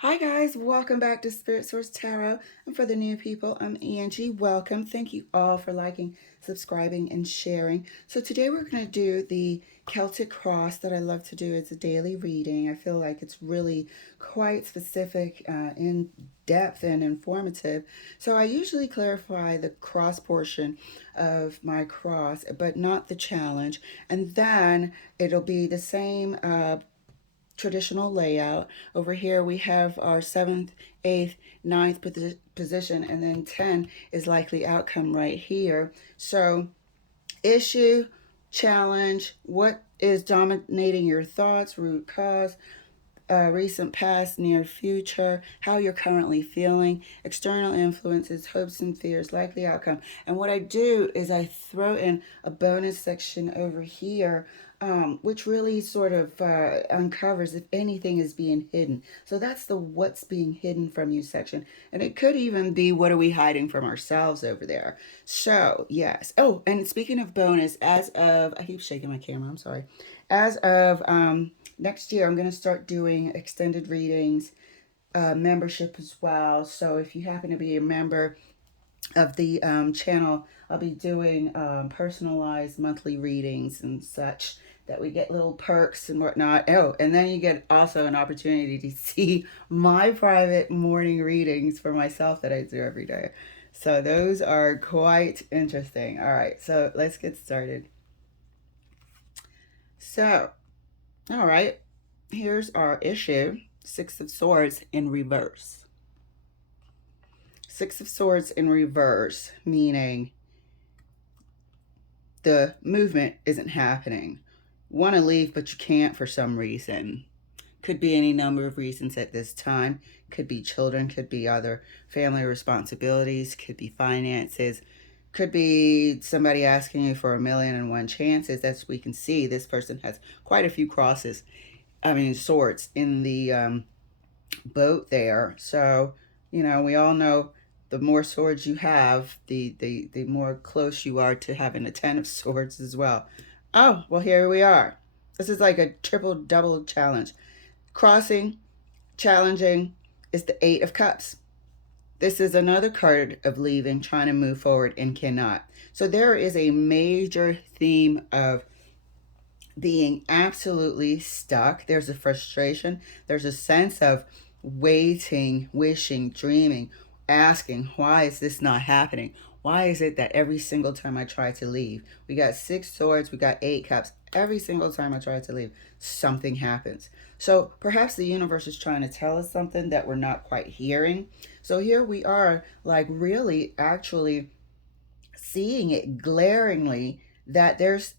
Hi guys, welcome back to Spirit Source Tarot. And for the new people, I'm Angie. Welcome. Thank you all for liking, subscribing, and sharing. So today we're going to do the Celtic cross that I love to do as a daily reading. I feel like it's really quite specific, in depth, and informative. So I usually clarify the cross portion of my cross, but not the challenge. And then it'll be the same traditional layout. Over here we have our 7th, 8th, ninth position, and then 10 is likely outcome right here. So issue, challenge, what is dominating your thoughts, root cause, recent past, near future, how you're currently feeling, external influences, hopes and fears, likely outcome. And what I do is I throw in a bonus section over here, which really sort of uncovers if anything is being hidden. So that's the what's being hidden from you section. And it could even be what are we hiding from ourselves over there. So, yes. Oh, and speaking of bonus, as of, I keep shaking my camera, I'm sorry. As of next year, I'm going to start doing extended readings, membership as well. So if you happen to be a member of the channel, I'll be doing personalized monthly readings and such that we get little perks and whatnot. Oh, and then you get also an opportunity to see my private morning readings for myself that I do every day. So those are quite interesting. All right, so let's get started. So, all right, here's our issue. Six of Swords in reverse. Six of Swords in reverse, meaning the movement isn't happening. Want to leave, but you can't for some reason. Could be any number of reasons at this time. Could be children, could be other family responsibilities, could be finances, could be somebody asking you for 1,000,001 chances. As we can see, this person has quite a few crosses, swords in the boat there. So, we all know the more swords you have, the more close you are to having a 10 of swords as well. Oh, well, here we are. This is like a triple double challenge. Crossing, challenging is the 8 of cups. This is another card of leaving, trying to move forward and cannot. So there is a major theme of being absolutely stuck. There's a frustration. There's a sense of waiting, wishing, dreaming, asking, why is this not happening? Why is it that every single time I try to leave, we got 6 swords, we got 8 cups, every single time I try to leave, something happens. So perhaps the universe is trying to tell us something that we're not quite hearing. So here we are, like really actually seeing it glaringly that there's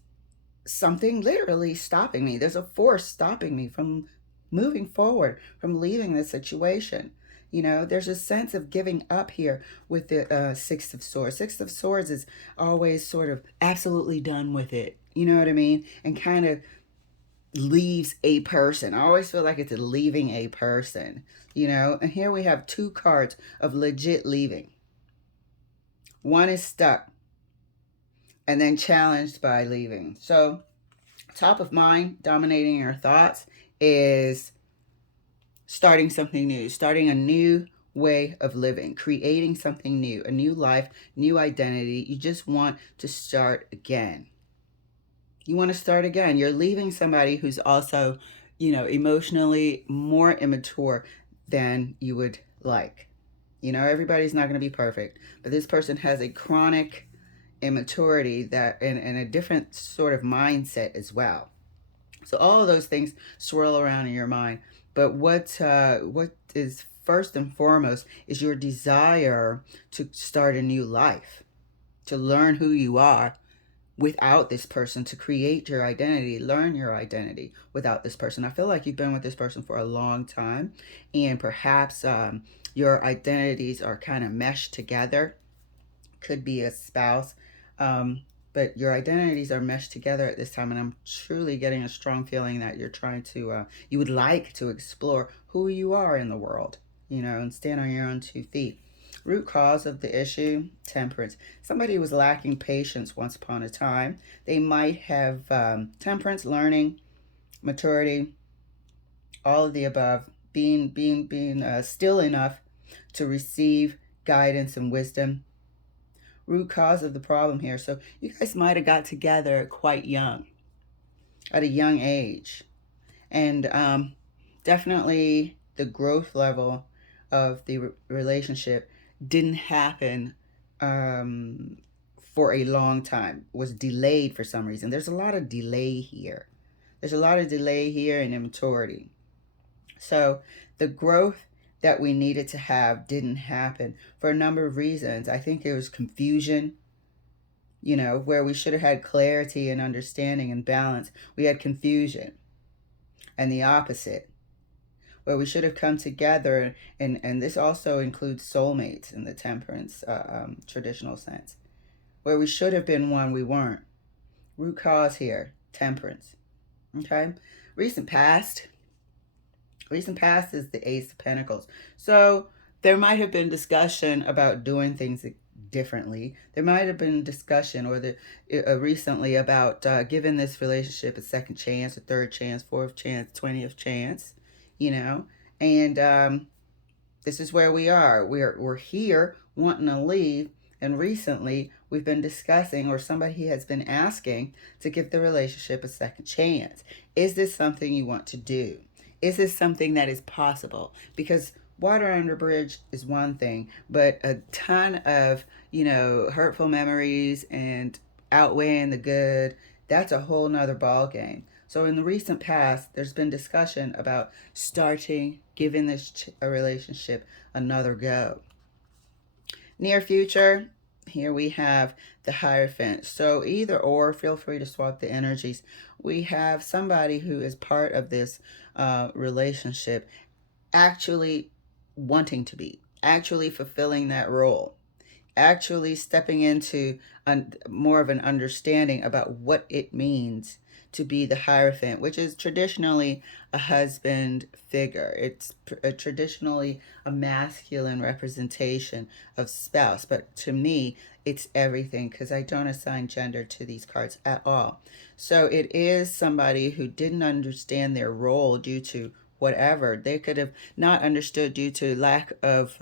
something literally stopping me. There's a force stopping me from moving forward, from leaving the situation. There's a sense of giving up here with the Six of Swords. Six of Swords is always sort of absolutely done with it. You know what I mean? And kind of leaves a person. I always feel like it's leaving a person, And here we have 2 cards of legit leaving. One is stuck and then challenged by leaving. So top of mind, dominating your thoughts, is starting something new, starting a new way of living, creating something new, a new life, new identity. You just want to start again. You want to start again. You're leaving somebody who's also, emotionally more immature than you would like. Everybody's not going to be perfect, but this person has a chronic immaturity that and a different sort of mindset as well. So all of those things swirl around in your mind. But what is first and foremost is your desire to start a new life, to learn who you are without this person, to create your identity, learn your identity without this person. I feel like you've been with this person for a long time, and perhaps your identities are kind of meshed together. Could be a spouse, but your identities are meshed together at this time, and I'm truly getting a strong feeling that you're trying to, you would like to explore who you are in the world, and stand on your own 2 feet. Root cause of the issue, temperance. Somebody was lacking patience once upon a time. They might have temperance, learning, maturity, all of the above, being still enough to receive guidance and wisdom. Root cause of the problem here. So you guys might have got together quite young, at a young age. And definitely the growth level of the relationship didn't happen for a long time, was delayed for some reason. There's a lot of delay here. There's a lot of delay here and immaturity. So the growth that we needed to have didn't happen for a number of reasons. I think it was confusion, where we should have had clarity and understanding and balance. We had confusion, and the opposite, where we should have come together. And this also includes soulmates in the temperance traditional sense, where we should have been one, we weren't. Root cause here, temperance. Okay. Recent past is the Ace of Pentacles. So there might have been discussion about doing things differently. There might have been discussion recently about giving this relationship a second chance, a third chance, fourth chance, 20th chance, and this is where we are. We're here wanting to leave, and recently we've been discussing, or somebody has been asking, to give the relationship a second chance. Is this something you want to do? Is this something that is possible? Because water under bridge is one thing, but a ton of, hurtful memories and outweighing the good, that's a whole nother ball game. So in the recent past, there's been discussion about giving this a relationship another go. Near future, here we have the Hierophant. So either or, feel free to swap the energies. We have somebody who is part of this relationship actually wanting to be, actually fulfilling that role, actually stepping into more of an understanding about what it means to be the Hierophant, which is traditionally a husband figure. It's traditionally a masculine representation of spouse, but to me, it's everything, because I don't assign gender to these cards at all. So it is somebody who didn't understand their role due to whatever. They could have not understood due to lack of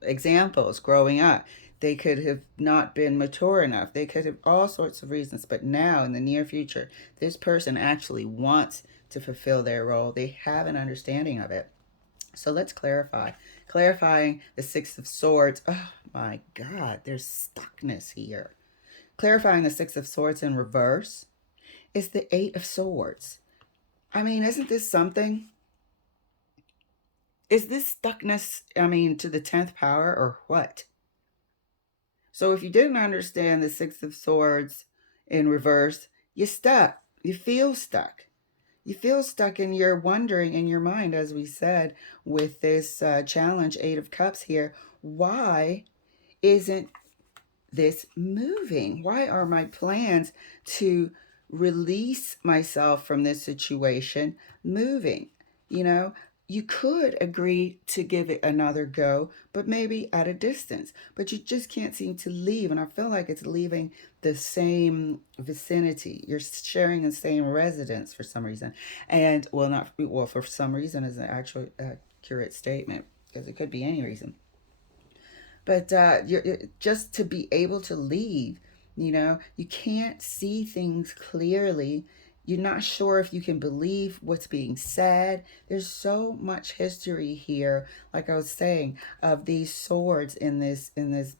examples growing up. They could have not been mature enough. They could have all sorts of reasons. But now, in the near future, this person actually wants to fulfill their role. They have an understanding of it. So let's clarify. Clarifying the Six of Swords. Oh my God, there's stuckness here. Clarifying the Six of Swords in reverse is the Eight of Swords. I mean, isn't this something? Is this stuckness, to the 10th power, or what? So if you didn't understand the Six of Swords in reverse, you're stuck. You feel stuck. You feel stuck, and you're wondering in your mind, as we said, with this challenge, Eight of Cups here, why isn't this moving? Why are my plans to release myself from this situation moving? You could agree to give it another go, but maybe at a distance. But you just can't seem to leave. And I feel like it's leaving the same vicinity. You're sharing the same residence for some reason. And, for some reason is an actual accurate statement, because it could be any reason. But you're just to be able to leave, you can't see things clearly. You're not sure if you can believe what's being said. There's so much history here, like I was saying, of these swords in this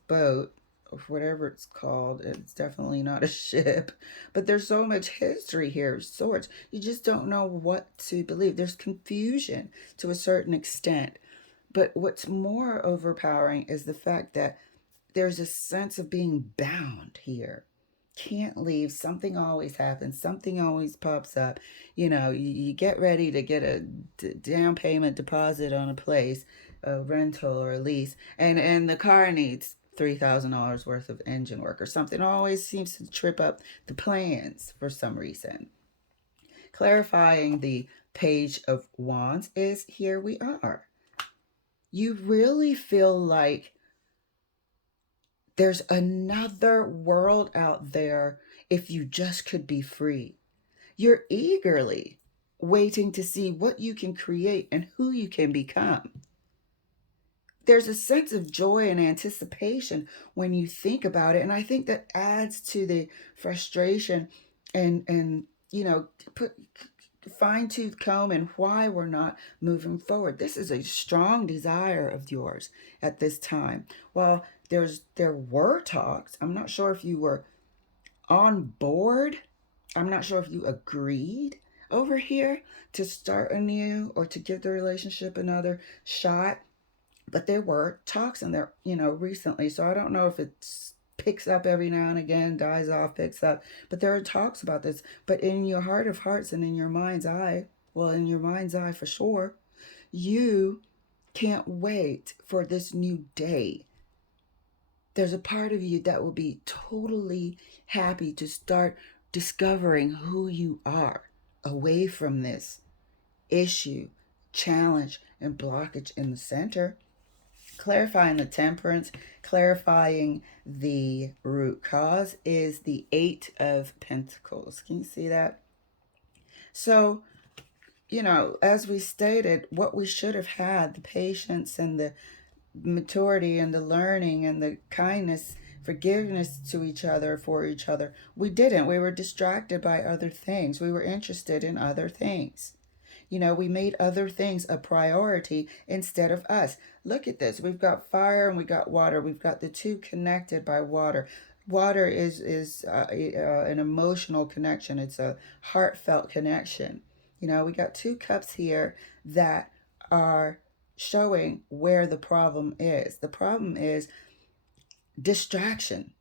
boat, or whatever it's called. It's definitely not a ship, but there's so much history here, swords. You just don't know what to believe. There's confusion to a certain extent. But what's more overpowering is the fact that there's a sense of being bound here. Can't leave. Something always happens. Something always pops up. You get ready to get a down payment deposit on a place, a rental or a lease, and the car needs $3,000 worth of engine work or something. Always seems to trip up the plans for some reason. Clarifying the Page of Wands is here we are. You really feel like there's another world out there if you just could be free. You're eagerly waiting to see what you can create and who you can become. There's a sense of joy and anticipation when you think about it, and I think that adds to the frustration and put fine tooth comb and why we're not moving forward. This is a strong desire of yours at this time. Well, there were talks. I'm not sure if you were on board. I'm not sure if you agreed over here to start anew or to give the relationship another shot. But there were talks in there, recently. So I don't know if it picks up every now and again, dies off, picks up. But there are talks about this. But in your heart of hearts and in your mind's eye, well, in your mind's eye for sure, you can't wait for this new day. There's a part of you that will be totally happy to start discovering who you are away from this issue, challenge, and blockage in the center. Clarifying the temperance, clarifying the root cause is the Eight of Pentacles. Can you see that? So, as we stated, what we should have had, the patience and the maturity and the learning and the kindness, forgiveness to each other, for each other, we didn't. We were distracted by other things. We were interested in other things. We made other things a priority instead of us. Look at this. We've got fire and we got water. We've got the two connected by water. Water is an emotional connection. It's a heartfelt connection. We got two cups here that are showing where the problem is. The problem is distraction.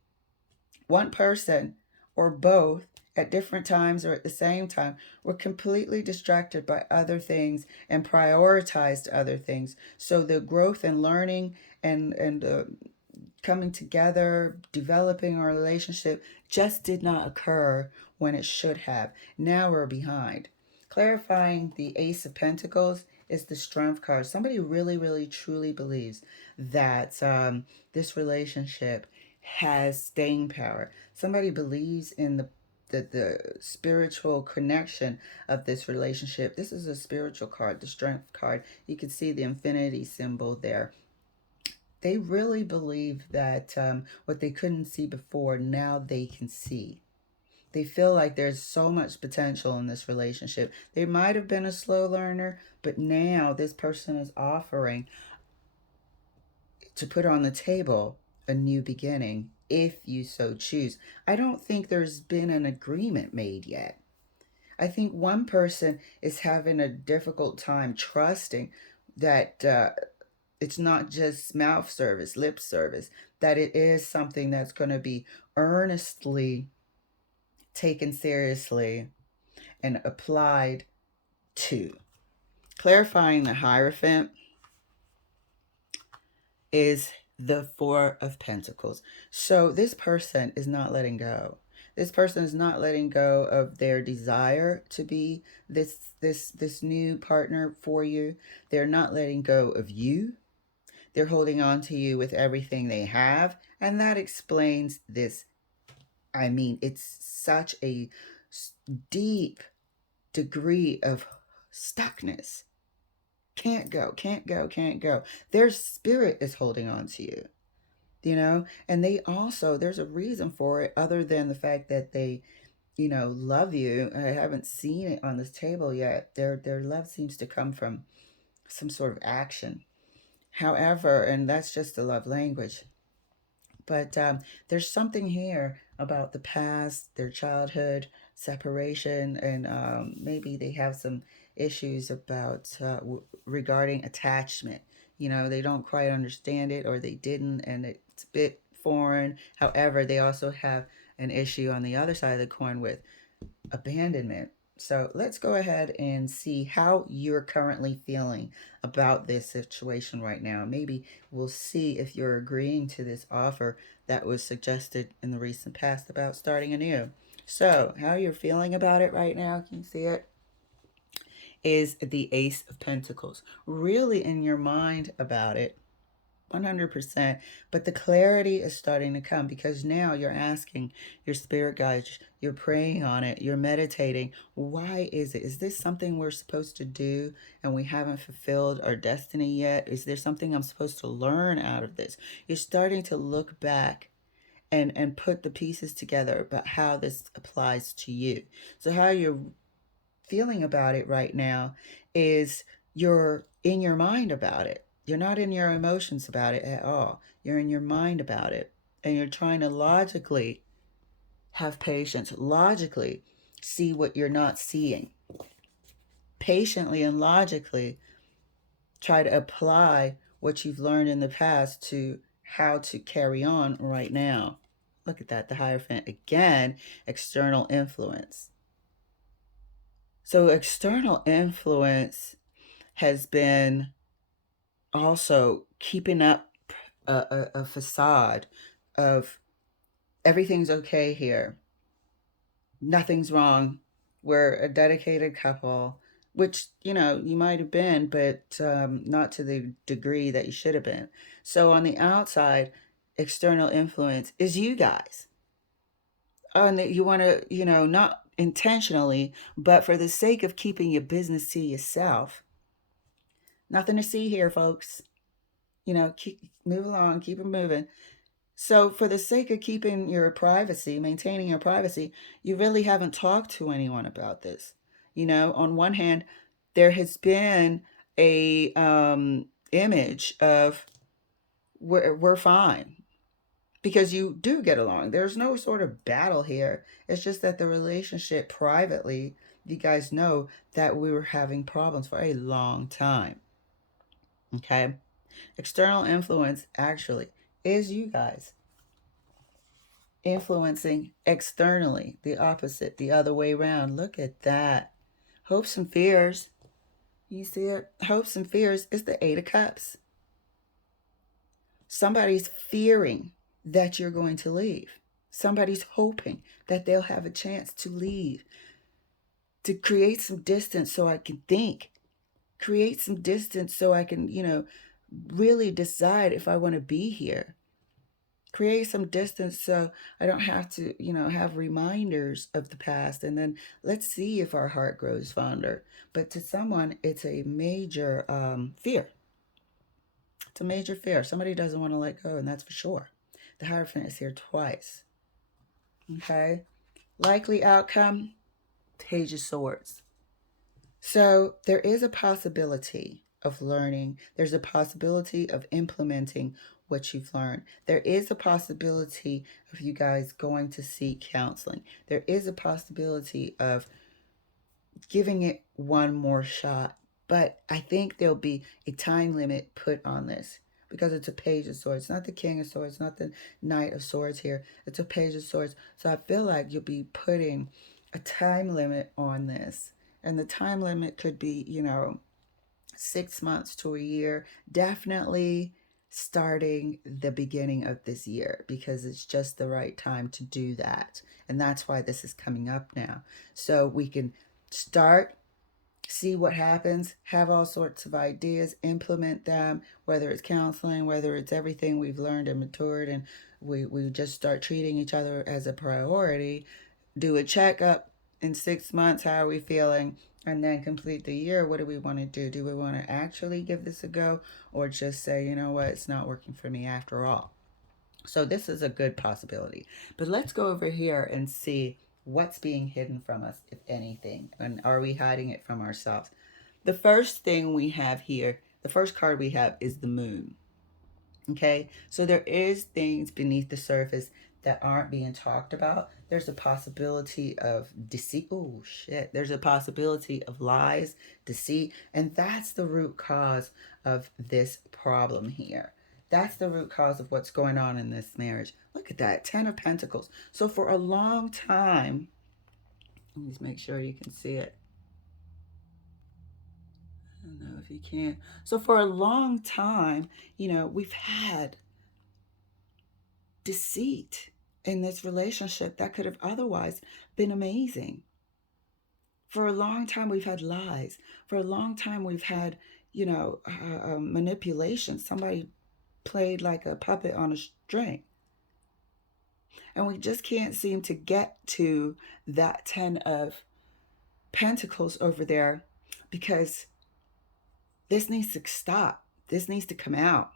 One person or both at different times or at the same time were completely distracted by other things and prioritized other things. So the growth and learning and coming together, developing a relationship just did not occur when it should have. Now we're behind. Clarifying the Ace of Pentacles is the Strength card. Somebody really, really, truly believes that this relationship has staying power. Somebody believes in the spiritual connection of this relationship. This is a spiritual card, the Strength card. You can see the infinity symbol there. They really believe that what they couldn't see before, now they can see. They feel like there's so much potential in this relationship. They might have been a slow learner, but now this person is offering to put on the table a new beginning if you so choose. I don't think there's been an agreement made yet. I think one person is having a difficult time trusting that it's not just mouth service, lip service, that it is something that's going to be earnestly taken seriously and applied to. Clarifying the Hierophant is the Four of Pentacles. So this person is not letting go. This person is not letting go of their desire to be this new partner for you. They're not letting go of you. They're holding on to you with everything they have, and that explains this. I mean, it's such a deep degree of stuckness. Can't go, can't go, can't go. Their spirit is holding on to you, and they also, there's a reason for it other than the fact that they, love you. I haven't seen it on this table yet. Their love seems to come from some sort of action. However, and that's just the love language. But there's something here about the past, their childhood, separation, and maybe they have some issues about regarding attachment. They don't quite understand it, or they didn't, and it's a bit foreign. However, they also have an issue on the other side of the coin with abandonment. So let's go ahead and see how you're currently feeling about this situation right now. Maybe we'll see if you're agreeing to this offer that was suggested in the recent past about starting anew. So how you're feeling about it right now, can you see it? Is the Ace of Pentacles. Really in your mind about it, 100%. But the clarity is starting to come because now you're asking your spirit guides, you're praying on it, you're meditating. Why is it? Is this something we're supposed to do and we haven't fulfilled our destiny yet? Is there something I'm supposed to learn out of this? You're starting to look back and put the pieces together about how this applies to you. So how you're feeling about it right now is you're in your mind about it. You're not in your emotions about it at all. You're in your mind about it. And you're trying to logically have patience, logically see what you're not seeing. Patiently and logically try to apply what you've learned in the past to how to carry on right now. Look at that, the Hierophant again, external influence. So, external influence has been also keeping up a facade of everything's okay here, nothing's wrong, we're a dedicated couple, which, you know, you might have been, but not to the degree that you should have been. So, on the outside, external influence is you guys. Oh, and that you want to, you know, not intentionally, but for the sake of keeping your business to yourself. Nothing to see here, folks. You know, move along, keep it moving. So, for the sake of keeping your privacy, maintaining your privacy, you really haven't talked to anyone about this. You know, on one hand, there has been a image of we're fine because you do get along. There's no sort of battle here. It's just that the relationship privately, you guys know that we were having problems for a long time. Okay. External influence actually is you guys influencing externally, the opposite, the other way around. Look at that. Hopes and fears. You see it? Hopes and fears is the Eight of Cups. Somebody's fearing that you're going to leave. Somebody's hoping that they'll have a chance to leave, to create some distance so I can think, create some distance so I can, you know, really decide if I want to be here. Create some distance so I don't have to, you know, have reminders of the past. And then let's see if our heart grows fonder. But to someone, it's a major fear. It's a major fear. Somebody doesn't want to let go, and that's for sure. The Hierophant is here twice. Okay. Likely outcome, Page of Swords. So there is a possibility of learning. There's a possibility of implementing what you've learned. There is a possibility of you guys going to seek counseling. There is a possibility of giving it one more shot. But I think there'll be a time limit put on this because it's a Page of Swords. It's not the King of Swords, not the Knight of Swords here. It's a Page of Swords. So I feel like you'll be putting a time limit on this. And the time limit could be, you know, 6 months to a year. Definitely starting the beginning of this year because it's just the right time to do that. And that's why this is coming up now. So we can start, see what happens, have all sorts of ideas, implement them, whether it's counseling, whether it's everything we've learned and matured, and we just start treating each other as a priority, do a checkup in 6 months, how are we feeling, and then complete the year. What do we want to do? Do we want to actually give this a go or just say, you know what, it's not working for me after all? So this is a good possibility. But let's go over here and see what's being hidden from us, if anything, and are we hiding it from ourselves? The first thing we have here, the first card we have is the Moon. Okay, so there is things beneath the surface that aren't being talked about. There's a possibility of deceit. Oh shit, there's a possibility of lies, deceit, and that's the root cause of this problem here. That's the root cause of what's going on in this marriage. Look at that, 10 of Pentacles. So for a long time, let me just make sure you can see it. I don't know if you can. So for a long time, you know, we've had deceit in this relationship that could have otherwise been amazing. For a long time, we've had lies. For a long time, we've had, you know, manipulation. Somebody played like a puppet on a string. And we just can't seem to get to that 10 of Pentacles over there, because this needs to stop. This needs to come out.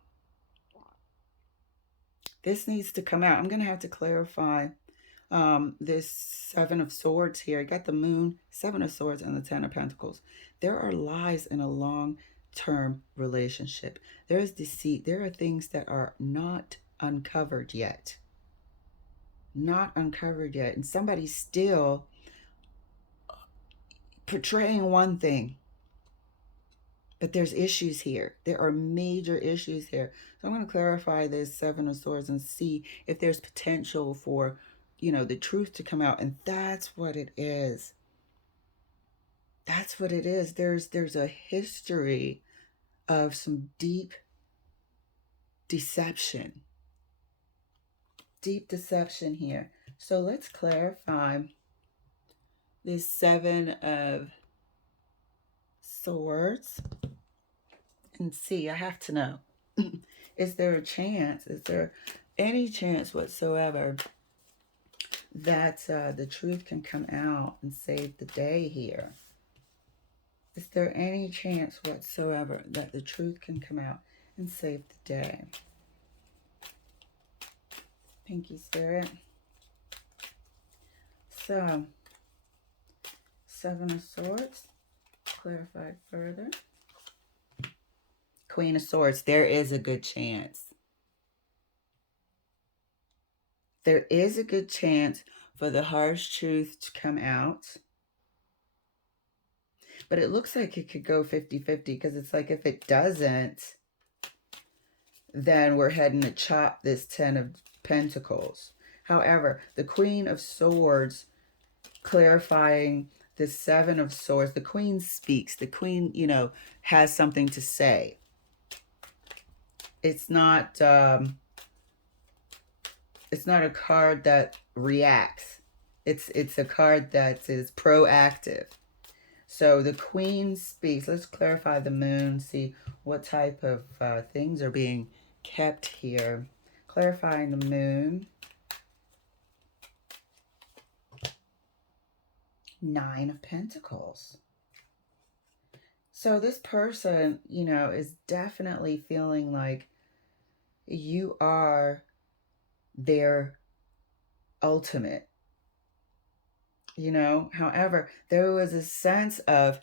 This needs to come out. I'm going to have to clarify this 7 of Swords here. I got the Moon, 7 of Swords, and the 10 of Pentacles. There are lies in a long-term relationship. There is deceit. There are things that are not uncovered yet. Not uncovered yet. And somebody's still portraying one thing. But there's issues here. There are major issues here. So I'm going to clarify this 7 of Swords and see if there's potential for, you know, the truth to come out. And that's what it is. That's what it is. There's a history of some deep deception. Deep deception here. So let's clarify this 7 of Swords and see. I have to know. Is there a chance? Is there any chance whatsoever that the truth can come out and save the day here? Is there any chance whatsoever that the truth can come out and save the day? Pinky Spirit. So, 7 of Swords. Clarified further. Queen of Swords. There is a good chance. There is a good chance for the harsh truth to come out. But it looks like it could go 50-50, because it's like if it doesn't, then we're heading to chop this 10 of Pentacles. However, the Queen of Swords, clarifying the 7 of Swords, the Queen speaks. The Queen, you know, has something to say. It's not a card that reacts. It's a card that is proactive. So the Queen speaks. Let's clarify the Moon, see what type of things are being kept here. Clarifying the Moon. 9 of Pentacles. So this person, you know, is definitely feeling like you are their ultimate. You know, however, there was a sense of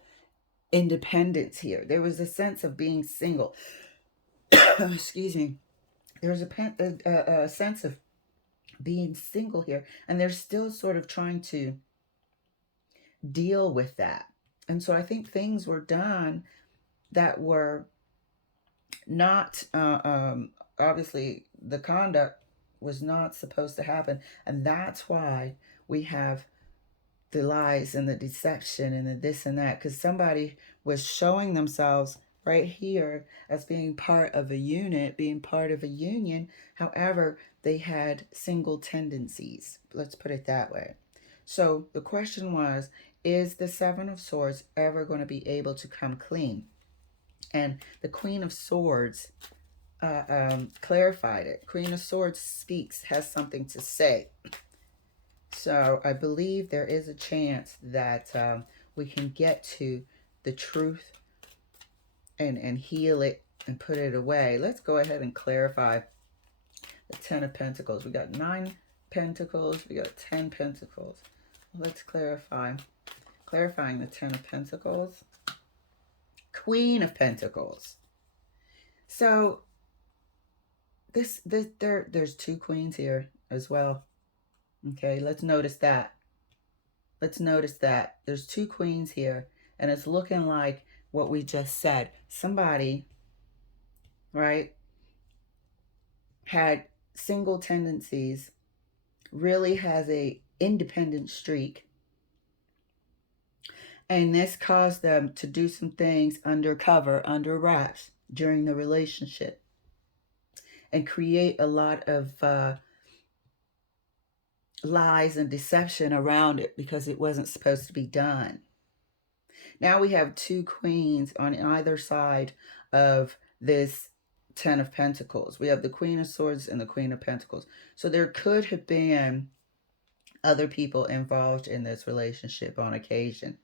independence here. There was a sense of being single. Excuse me. There was a sense of being single here. And they're still sort of trying to deal with that. And so I think things were done that were not, obviously, the conduct was not supposed to happen. And that's why we have the lies and the deception and the this and that, because somebody was showing themselves right here as being part of a unit, being part of a union. However, they had single tendencies. Let's put it that way. So the question was, is the 7 of Swords ever going to be able to come clean? And the Queen of Swords clarified it. Queen of Swords speaks, has something to say. So I believe there is a chance that we can get to the truth and heal it and put it away. Let's go ahead and clarify the 10 of Pentacles. We got 9 Pentacles. We got 10 Pentacles. Let's clarify. Clarifying the 10 of Pentacles. Queen of Pentacles. So there's 2 queens here as well. Okay, let's notice that. Let's notice that. There's 2 queens here, and it's looking like what we just said. Somebody, right, had single tendencies, really has a independent streak, and this caused them to do some things undercover, under wraps, during the relationship, and create a lot of lies and deception around it, because it wasn't supposed to be done. Now we have 2 queens on either side of this Ten of Pentacles. We have the Queen of Swords and the Queen of Pentacles. So there could have been other people involved in this relationship on occasion.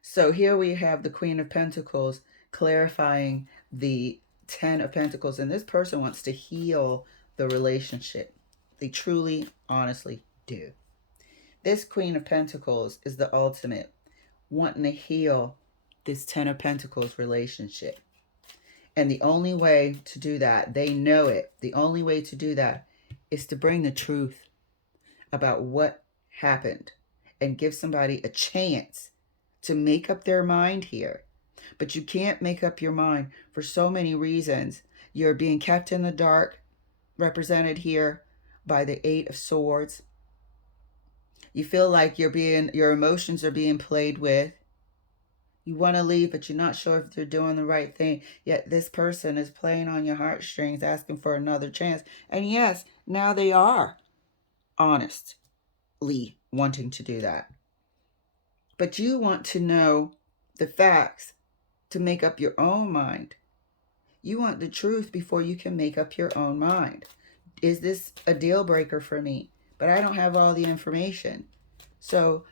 So here we have the Queen of Pentacles clarifying the Ten of Pentacles. And this person wants to heal the relationship. They truly, honestly do. This Queen of Pentacles is the ultimate, wanting to heal this Ten of Pentacles relationship. And the only way to do that, they know it, the only way to do that is to bring the truth about what happened and give somebody a chance to make up their mind here. But you can't make up your mind for so many reasons. You're being kept in the dark, represented here by the Eight of Swords. You feel like your emotions are being played with. You want to leave, but you're not sure if they're doing the right thing. Yet this person is playing on your heartstrings, asking for another chance. And yes, now they are honestly wanting to do that. But you want to know the facts to make up your own mind. You want the truth before you can make up your own mind. Is this a deal breaker for me? But I don't have all the information. So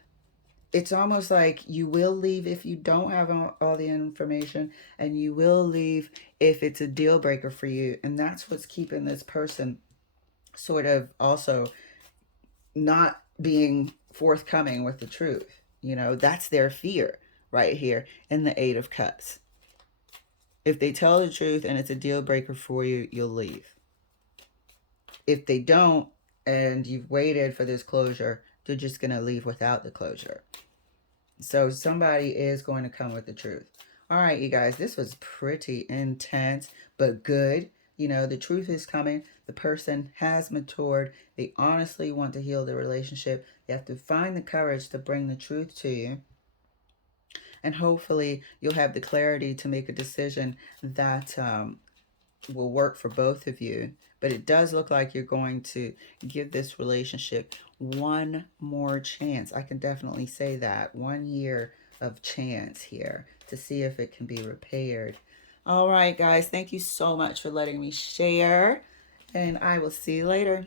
it's almost like you will leave if you don't have all the information, and you will leave if it's a deal breaker for you. And that's what's keeping this person sort of also not being forthcoming with the truth. You know, that's their fear right here in the Eight of Cups. If they tell the truth and it's a deal breaker for you, you'll leave. If they don't, and you've waited for this closure, they're just going to leave without the closure. So somebody is going to come with the truth. All right, you guys, this was pretty intense, but good. You know, the truth is coming. The person has matured. They honestly want to heal the relationship. You have to find the courage to bring the truth to you. And hopefully you'll have the clarity to make a decision that will work for both of you. But it does look like you're going to give this relationship one more chance. I can definitely say that. 1 year of chance here to see if it can be repaired. All right, guys. Thank you so much for letting me share. And I will see you later.